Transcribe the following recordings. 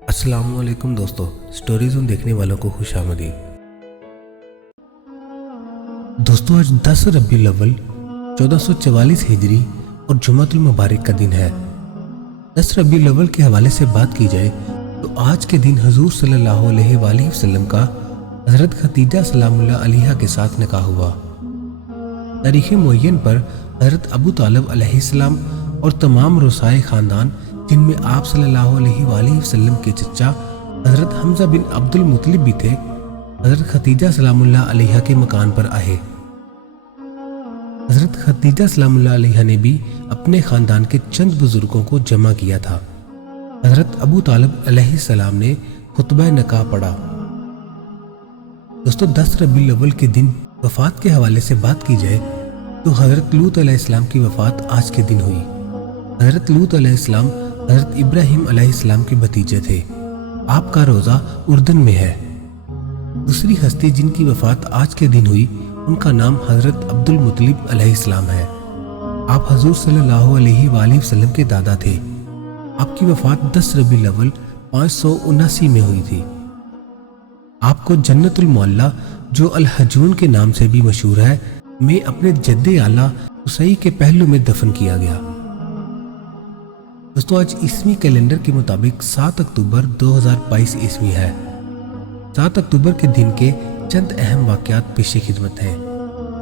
अस्सलाम वालेकुम दोस्तों, स्टोरी जोन देखने वालों को खुश आमदीद। दोस्तों, आज 10 रबीउल अव्वल 1444 हिजरी और जुमातुल मुबारक का दिन है। 10 रबीउल अव्वल के हवाले से बात की जाए तो आज के दिन हुजूर सल्लल्लाहु अलैहि वसल्लम का हज़रत खदीजा सलामुल्लाह अलैहा के साथ निकाह हुआ। तारीख़ मुअय्यन पर हज़रत अबू तालिब अलैहिस्सलाम और तमाम रुसाए ख़ानदान, जिनमें आप सल्लल्लाहु अलैहि वसल्लम के चचा हज़रत हमज़ा बिन अब्दुल मुत्तलिब भी थे, हज़रत खदीजा सलामुल्लाह अलैहा के मकान पर आए। हज़रत खदीजा सलामुल्लाह अलैहा ने भी अपने ख़ानदान के चंद बुजुर्गों को जमा किया था। हज़रत अबू तालिब अलैहिस्सलाम ने खुतबा निकाह पढ़ा। दोस्तों, 10 रबीउल अव्वल के दिन वफ़ात के हवाले से बात की जाए तो हज़रत लूत अलैहिस्सलाम की वफ़ात आज के दिन हुई। हज़रत लूत अलैहिस्सलाम हज़रत इब्राहिम अलैहिस्सलाम के भतीजे थे। आपका रोज़ा उर्दन में है। दूसरी हस्ती जिनकी वफ़ात आज के दिन हुई, उनका नाम हज़रत अब्दुल मुत्तलिब अलैहिस्सलाम है। आप हजूर सल्लल्लाहु अलैहि वसल्लम के दादा थे। आपकी वफ़ात 10 रबीउल अव्वल 579 में हुई थी। आपको जन्नतुल मौला, जो अल हजून के नाम से भी मशहूर है, में अपने जद्दे आला हुसैन के पहलू में दफन किया गया। दोस्तों, आज ईस्वी कैलेंडर के मुताबिक 7 अक्टूबर 2022 ईस्वी है। 7 अक्टूबर के दिन के चंद अहम वाक़यात पेशे खिदमत हैं।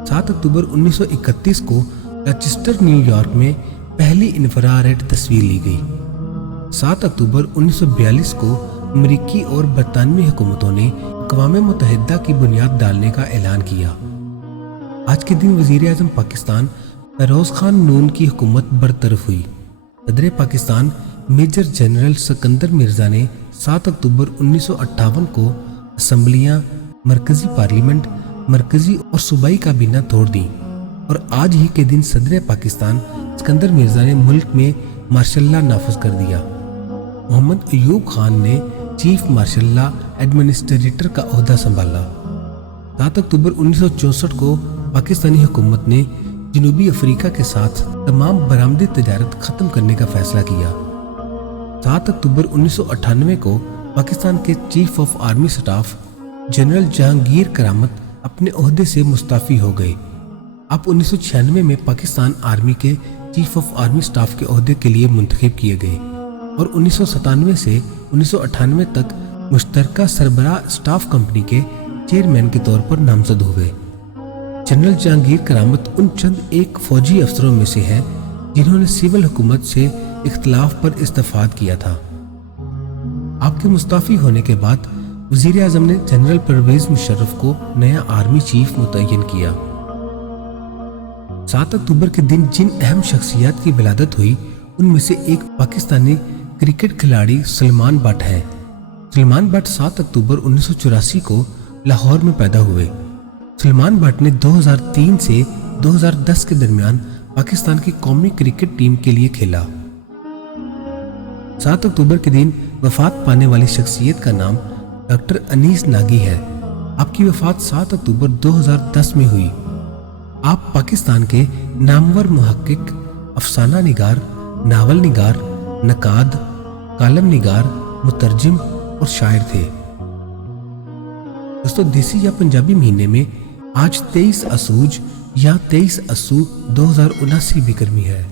7 अक्टूबर 1931 को रॉचेस्टर न्यूयॉर्क में पहली इंफ्रारेड तस्वीर ली गई। 7 अक्टूबर 1942 को अमेरिकी और बरतानवी हुकूमतों ने अक़वाम मुत्तहिदा की बुनियाद डालने का ऐलान किया। आज के दिन वज़ीर आज़म पाकिस्तान फ़िरोज़ ख़ान नून की हुकूमत बरतरफ हुई। सदर पाकिस्तान मेजर जनरल सिकंदर मिर्ज़ा ने 7 अक्टूबर 1958 को असम्बलियाँ, मरकज़ी पार्लियामेंट, मरकज़ी और सूबाई काबीना तोड़ दी और आज ही के दिन सदर पाकिस्तान सिकंदर मिर्ज़ा ने मुल्क में मार्शल लॉ नाफिज कर दिया। मोहम्मद अयूब खान ने चीफ मार्शल लॉ एडमिनिस्ट्रेटर का ओहदा संभाला। 7 अक्टूबर 1964 को पाकिस्तानी हुकूमत ने जनूबी अफ्रीका के साथ तमाम बरामदी तजारत ख़त्म करने का फैसला किया। 7 अक्टूबर 1998 को पाकिस्तान के chief of army staff general Jahangir Karamat अपने ओहदे से मुस्ताफ़ी हो गए। आप 1996 में पाकिस्तान आर्मी के चीफ ऑफ आर्मी स्टाफ के ओहदे के लिए मुंतखब किए गए और 1997 से 1998 तक मुश्तरका सरबराह स्टाफ कंपनी के चेयरमैन के तौर पर नामजद हुए। जनरल जहांगीर करामत उन चंद एक फौजी अफसरों में से हैं जिन्होंने सिविल हुकूमत से इख्तिलाफ पर इस्तीफाद किया था। आपके मुस्ताफ़ी होने के बाद वज़ीर आज़म ने जनरल परवेज़ मुशर्रफ को नया आर्मी चीफ मुतय्यन किया। 7 अक्टूबर के दिन जिन अहम शख्सियत की विलादत हुई, उनमें से एक पाकिस्तानी क्रिकेट खिलाड़ी सलमान बट हैं। सलमान बट 7 अक्टूबर 1984 को लाहौर में पैदा हुए। सलमान बट ने 2003 से 2010 के दरमियान पाकिस्तान की कौमी क्रिकेट टीम के लिए खेला। 7 अक्टूबर के दिन वफात पाने वाली शख्सियत का नाम डॉक्टर अनीस नागी है। आपकी वफात 7 अक्टूबर 2010 में हुई। आप पाकिस्तान के नामवर मुहक्किक, अफसाना निगार, नावल निगार, नकाद, कालम निगार, मुतरजिम और शायर थे। दोस्तों, देसी या पंजाबी महीने में आज 23 असूज या 23 असू 2079 बिकरमी है।